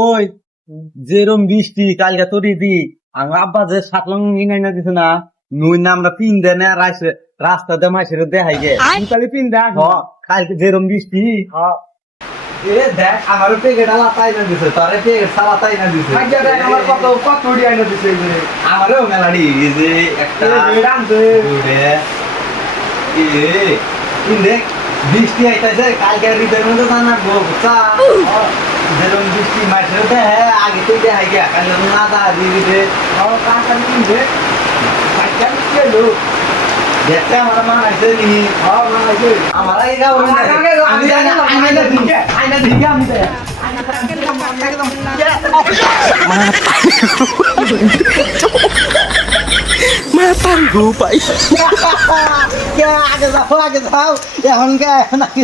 ওই যেরম বৃষ্টি কালকে তোরি দি আমার আব্বা যে সাতলং ইনাই না দিছে না নুই না আমরা পিন দে না রাইছে রাস্তা দে মাইছে দেখাই গে তাহলে পিন দেখ কালকে যেরম বৃষ্টি এ দেখ আমার পেকেট আলাতাই না দিছে তোর পেকেট সালাতাই না দিছে দেখ আমার কত কত উড়িয়ে আইনা দিছে আমারও মেলাডি এই যে একটা দুটে পিন দেখ বৃষ্টি আইতাছে কালকে রিদের মধ্যে জানা গো চা যেরকম বৃষ্টি মাইছে দেহে আগে তো দেখাই গে কালকে না দা দিবে কাকালি পিন দেখ কাকালি কে লো দেখতে আমার মা আইছে নি মানাইছে আমার আগে গাও আমি জানি আইনা দিকে আমি দে মাতার রূপাই কে আগে যাও এখন কে নাকি